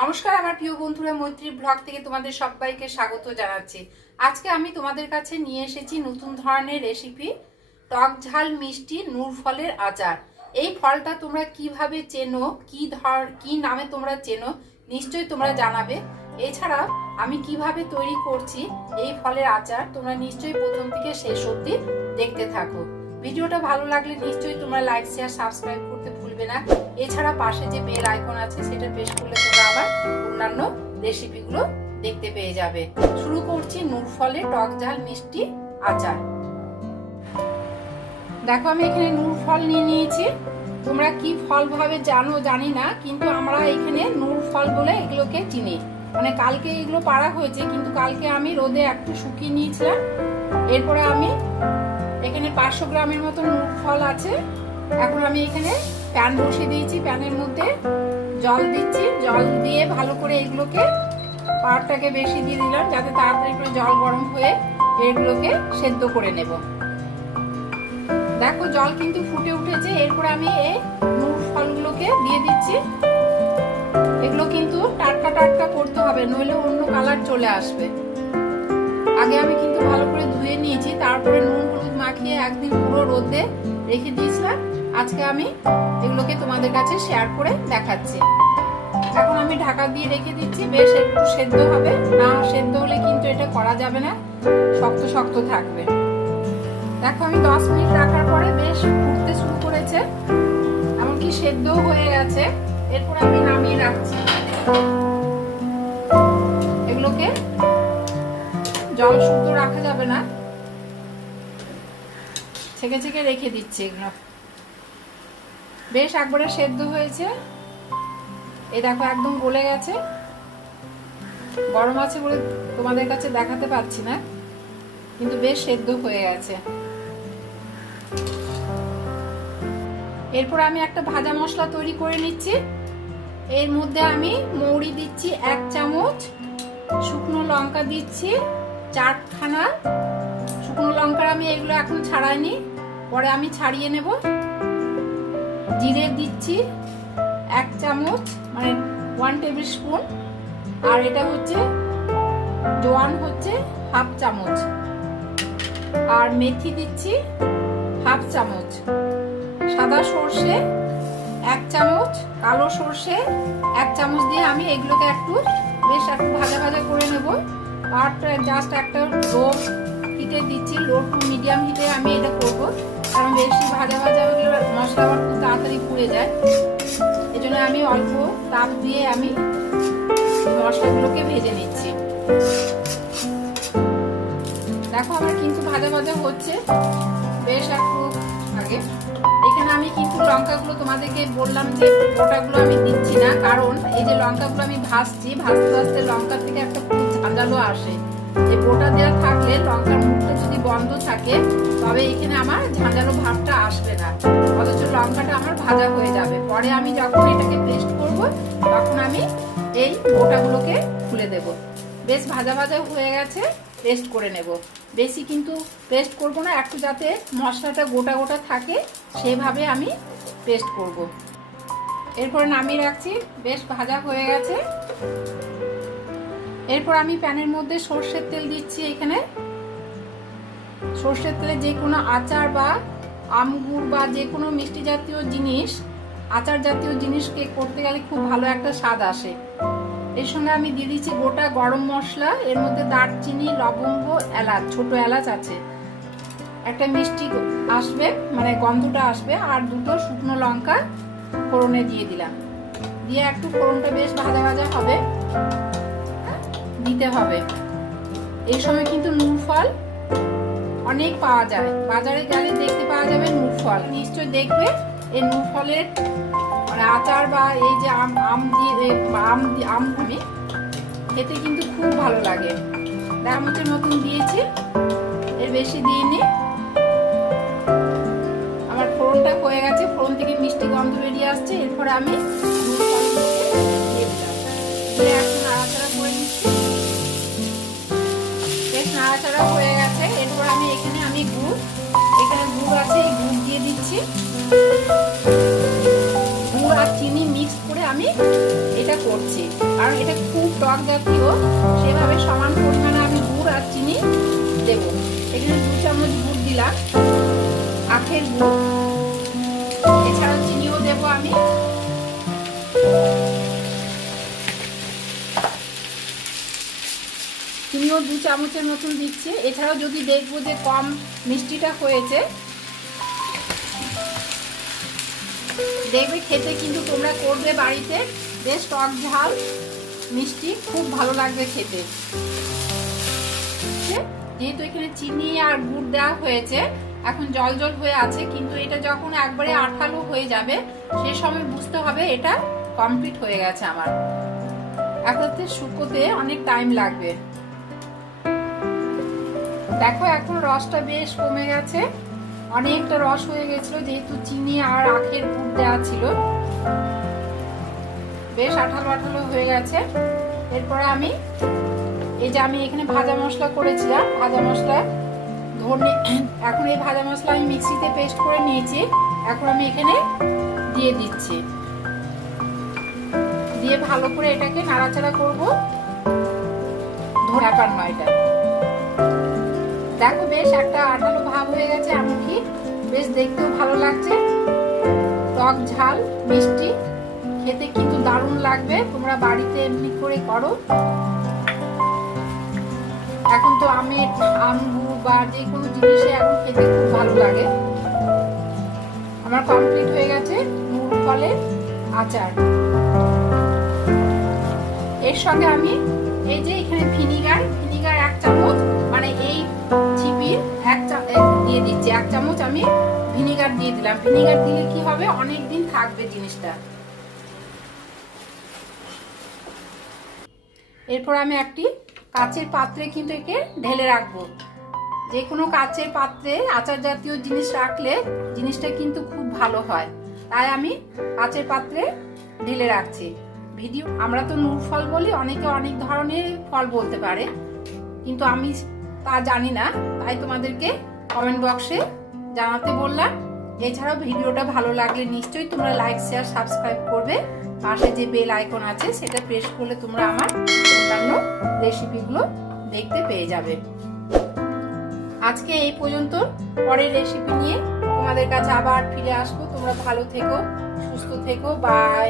নমস্কার, আমার প্রিয় বন্ধুরা, মৈত্রী ব্লগ থেকে তোমাদের সবাইকে স্বাগত জানাচ্ছি। আজকে আমি তোমাদের কাছে নিয়ে এসেছি নতুন ধরনের রেসিপি টক ঝাল মিষ্টি নূর ফলের আচার। এই ফলটা তোমরা কীভাবে চেনো, কি ধর, কি নামে তোমরা চেনো, নিশ্চয়ই তোমরা জানাবে। এছাড়া আমি কীভাবে তৈরি করছি এই ফলের আচার, তোমরা নিশ্চয়ই প্রথম থেকে শেষ অবধি দেখতে থাকো। ভিডিওটা ভালো লাগলে নিশ্চয়ই তোমরা লাইক শেয়ার সাবস্ক্রাইব ভুলবে না। এছাড়া পাশে যে বেল আইকন আছে, সেটা প্রেস করলে তোমরা আমার অন্যান্য রেসিপিগুলো দেখতে পেয়ে যাবে। শুরু করছি নূর ফলে, টক, ঝাল, মিষ্টি, আচার। দেখো, আমি এখানে নূর ফল নিয়ে নিয়েছি। তোমরা কি ফল ভাবে জানো জানি না, কিন্তু আমরা এখানে নূর ফল বলে এগুলোকে চিনি। মানে কালকে এগুলো পাড়া হয়েছে, কিন্তু কালকে আমি রোদে একটু শুকিয়ে নিয়েছিলাম। এরপরে আমি এখানে পাঁচশো গ্রামের মতো নূর ফল আছে। এখন আমি এখানে প্যান বসিয়ে দিয়েছি প্যানের মধ্যে। জল দিচ্ছি। জল দিয়ে ভালো করে এগুলোকে পাড়টাকে বেশি দিয়ে দিলাম, যাতে তাড়াতাড়ি করে জল গরম হয়ে এগুলোকে সেদ্ধ করে নেব। দেখো জল কিন্তু ফুটে উঠেছে। এরপর আমি এই নূর ফলগুলোকে দিয়ে দিচ্ছি। এগুলো কিন্তু টাটকা টাটকা করতে হবে, নইলে অন্য কালার চলে আসবে। আগে আমি কিন্তু ভালো করে ধুয়ে নিয়েছি। তারপরে নুন হলুদ মাখিয়ে একদিন পুরো রোদে রেখে দিয়েছিলাম। আজকে আমি এগুলোকে তোমাদের কাছে শেয়ার করে দেখাচ্ছি। এখন আমি ঢাকা দিয়ে রেখে দিচ্ছি, বেশ একটু সেদ্ধ হবে। না সেদ্ধ হলে কিন্তু এটা করা যাবে না, শক্ত শক্ত থাকবে। দেখো, আমি দশ মিনিট রাখার পরে বেশ ফুটতে শুরু করেছে, এমনকি সেদ্ধ হয়ে গেছে। এরপর আমি নামিয়ে রাখছি। এগুলোকে জল শুদ্ধ রাখা যাবে না। ছেঁকে ছেঁকে রেখে দিচ্ছি এগুলো। বেশ একবারে সেদ্ধ হয়েছে। এই দেখো একদম গলে গেছে। গরম আছে বলে তোমাদের কাছে দেখাতে পাচ্ছি না, কিন্তু বেশ সেদ্ধ হয়ে গেছে। এরপর আমি একটা ভাজা মশলা তৈরি করে নিচ্ছি। এর মধ্যে আমি মৌরি দিচ্ছি এক চামচ, শুকনো লঙ্কা দিচ্ছি চারখানা। শুকনো লঙ্কার আমি এগুলো এখন ছাড়াইনি, পরে আমি ছাড়িয়ে নেব। জিরে দিচ্ছি এক চামচ মানে ওয়ান টেবিল স্পুন আর এটা হচ্ছে জোয়ান হচ্ছে হাফ চামচ। আর মেথি দিচ্ছি হাফ চামচ। সাদা সর্ষে এক চামচ, কালো সর্ষে এক চামচ দিয়ে আমি এগুলোকে একটু বেশ একটু ভাজা ভাজা করে নেব। আর জাস্ট একটা লো হিটে দিচ্ছি লো টু মিডিয়াম হিটে আমি এটা করব। কারণ বেশি ভাজা ভাজা মশলা আমার খুব তাড়াতাড়ি পুড়ে যায়। এই জন্য আমি অল্প তাপ দিয়ে আমি মশলাগুলোকে ভেজে নিচ্ছি। দেখো আমার কিন্তু ভাজা ভাজা হচ্ছে। বেশ একটু আগে। এখানে আমি কিন্তু লঙ্কাগুলো তোমাদেরকে বললাম যে গোটাগুলো আমি দিচ্ছি না, কারণ এই যে লঙ্কাগুলো আমি ভাজছি, ভাজতে ভাজতে লঙ্কার থেকে একটা খুব ঝাঁঝালো আসে। এই গোটা দেওয়া থাকলে লঙ্কার মুখটা যদি বন্ধ থাকে, তবে এখানে আমার ঝাঁঝালো ভাবটা আসবে না। অথচ লঙ্কাটা আমার ভাজা হয়ে যাবে। পরে আমি যখন এটাকে পেস্ট করব, তখন আমি এই গোটাগুলোকে খুলে দেব। বেশ ভাজা ভাজা হয়ে গেছে পেস্ট করে নেব। বেশি কিন্তু পেস্ট করব না, একটু যাতে মশলাটা গোটা গোটা থাকে, সেভাবে আমি পেস্ট করব। এরপর নামিয়ে রাখছি। বেশ ভাজা হয়ে গেছে। এরপর আমি প্যানের মধ্যে সর্ষের তেল দিচ্ছি এখানে। সর্ষের তেলে যে কোনো আচার বা আমগুড় বা যে কোনো মিষ্টি জাতীয় জিনিস, আচার জাতীয় জিনিসকে করতে গেলে খুব ভালো একটা স্বাদ আসে। এর সঙ্গে আমি দিয়ে দিচ্ছি গোটা গরম মশলা, এর মধ্যে দারচিনি, লবঙ্গ, এলাচ, ছোট এলাচ আছে। একটা মিষ্টি আসবে মানে গন্ধটা আসবে, আর দুটো শুকনো লঙ্কা ফোড়নে দিয়ে দিলাম। দিয়ে একটু ফোড়নটা বেশ ভাজা ভাজা হবে। দিতে হবে। এই সময় কিন্তু নুন ফল অনেক পাওয়া যায়। বাজারে গেলে দেখতে পাওয়া যাবে নুন ফল। নিশ্চয় দেখবে এই নুন ফলের মানে আচার বা এই যে আম আম দিয়ে আম আম আমি খেতে কিন্তু খুব ভালো লাগে। চামচের মতন দিয়েছি। এর বেশি দিইনি। আমার ফোড়নটা হয়ে গেছে। ফোড়ন থেকে মিষ্টি গন্ধ বেরিয়ে আসছে। এরপরে আমি দিয়ে দিলাম। নাড়াচাড়া করে নিচ্ছি। নাড়াচাড়া হয়ে গেছে। এরপর আমি এখানে আমি গুড়। এখানে গুড় আছে, এই গুড় দিয়ে দিচ্ছি। গুড় আর চিনি মিক্স করে আমি এটা করছি। কারণ এটা খুব টক জাতীয়। সেভাবে সমান পরিমাণে আমি গুড় আর চিনি দেব। এখানে দু চামচ গুড় দিলাম। আখের গুড়। এছাড়াও চিনিও দেব আমি। চিনিও দু চামচের মতন দিচ্ছি। এছাড়াও যদি দেখব যে কম মিষ্টিটা হয়েছে, দেখবে খেতে কিন্তু তোমরা করবে বাড়িতে বেশ টক ঝাল মিষ্টি, খুব ভালো লাগবে খেতে। যেহেতু এখানে চিনি আর গুড় দেওয়া হয়েছে, এখন জল জল হয়ে আছে, কিন্তু এটা যখন একবারে আঠালো হয়ে যাবে, সে সময় বুঝতে হবে এটা কমপ্লিট হয়ে গেছে আমার। একসাথে শুকোতে অনেক টাইম লাগবে। দেখো, এখন রসটা বেশ কমে গেছে। অনেকটা রস হয়ে গেছিল, যেহেতু চিনি আর আখের গুড় দেওয়া ছিল। বেশ আঠালো আঠালো হয়ে গেছে। এরপরে আমি, এই যে আমি এখানে ভাজা মশলা করেছিলাম, ভাজা মশলা ধনে, এখন এই ভাজা মশলা আমি মিক্সিতে পেস্ট করে নিয়েছি। এখন আমি এখানে দিয়ে দিচ্ছি। দিয়ে ভালো করে এটাকে নাড়াচাড়া করব। ব্যাপার নয় এটা। দেখো বেশ একটা আঠালো ভাব হয়ে গেছে এমনকি বেশ দেখতেও ভালো লাগছে। টক ঝাল, মিষ্টি, খেতে কিন্তু দারুণ লাগবে, তোমরা বাড়িতে এমনি করে করো। এখন তো আমের আমগুর বা যে কোনো জিনিসে এখন খেতে খুব ভালো লাগে। আমার কমপ্লিট হয়ে গেছে মুগ ফলের আচার। এর সঙ্গে আমি এই যে এখানে দিয়ে দিলাম। ভিনিগার দিলে কি হবে? অনেক দিন থাকবে জিনিসটা। এরপর আমি একটি কাচের পাত্রে কিন্তু একে ঢেলে রাখব। যে কোনো কাচের পাত্রে আচার জাতীয় জিনিস রাখলে জিনিসটা কিন্তু খুব ভালো হয়। তাই আমি কাচের পাত্রে ঢেলে রাখছি। ভিডিও আমরা তো নূর ফল বলি, অনেকে অনেক ধরনের ফল বলতে পারে। কিন্তু আমি তা জানি না। তাই তোমাদেরকে কমেন্ট বক্সে জানাতে বললাম। এছাড়াও ভিডিওটা ভালো লাগলে নিশ্চয়ই তোমরা লাইক শেয়ার সাবস্ক্রাইব করবে। পাশে যে বেল আইকন আছে, সেটা প্রেস করলে তোমরা আমার অন্যান্য রেসিপিগুলো দেখতে পেয়ে যাবে। আজকে এই পর্যন্ত। পরের রেসিপি নিয়ে তোমাদের কাছে আবার ফিরে আসব। তোমরা ভালো থেকো, সুস্থ থেকো বাই